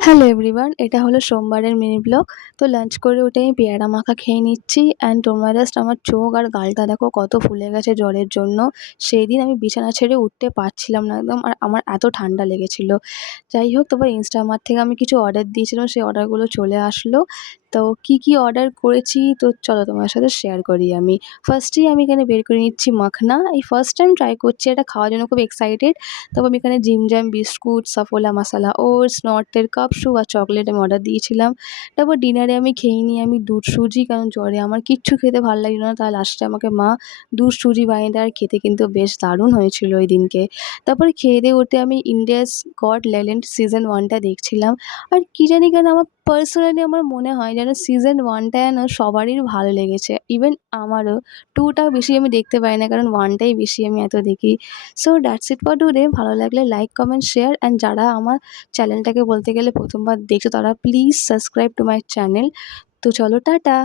Hello everyone, এটা হলো সোমবারের মিনি ব্লগ। তো লাঞ্চ করে উঠে আমি পেয়ারা মাখা খেয়ে নিচ্ছি অ্যান্ড তোমরা জাস্ট আমার চোখ আর গালটা দেখো কত ফুলে গেছে জ্বরের জন্য। সেইদিন আমি বিছানা ছেড়ে উঠতে পারছিলাম না একদম, আর আমার এত ঠান্ডা লেগেছিল। যাই হোক, তারপর ইনস্টামার্ট থেকে আমি কিছু অর্ডার দিয়েছিলাম, সেই অর্ডারগুলো চলে আসলো। তো কি অর্ডার করেছি তো চলো তোমার সাথে শেয়ার করি আমি। ফার্স্টেই আমি এখানে বের করে নিচ্ছি মাখনা। এই ফার্স্ট টাইম ট্রাই করছি, এটা খাওয়ার জন্য খুব এক্সাইটেড। তারপর আমি এখানে জিম জ্যাম বিস্কুট, সাফোলা মাসালা ওটস, নর্থের কাপ শু আর চকলেট আমি অর্ডার দিয়েছিলাম। তারপর ডিনারে আমি খেয়ে নিই আমি দুধ সুজি, কারণ জ্বরে আমার কিচ্ছু খেতে ভাল লাগছিল না। তাই লাস্টে আমাকে মা দুধ সুজি বানিয়ে দেয়, আর খেতে কিন্তু বেশ দারুণ হয়েছিল ওই দিনকে। তারপরে খেয়ে দিয়ে উঠে আমি ইন্ডিয়াস গট ট্যালেন্ট সিজন 1 টা দেখছিলাম। আর কি জানি কেন আমার পার্সোনালি আমার মনে হয় যেন সিজন 1 টা যেন সবারই ভালো লেগেছে। ইভেন আমারও। 2 টা বেশি আমি দেখতে পারি না, কারণ 1 টাই বেশি আমি এত দেখি। So that's it for today. ভালো লাগলে লাইক, কমেন্ট, শেয়ার অ্যান্ড যারা আমার চ্যানেলটাকে বলতে গেলে প্রথমবার দেখছো তারা please subscribe to my channel. তো চলো টাটা।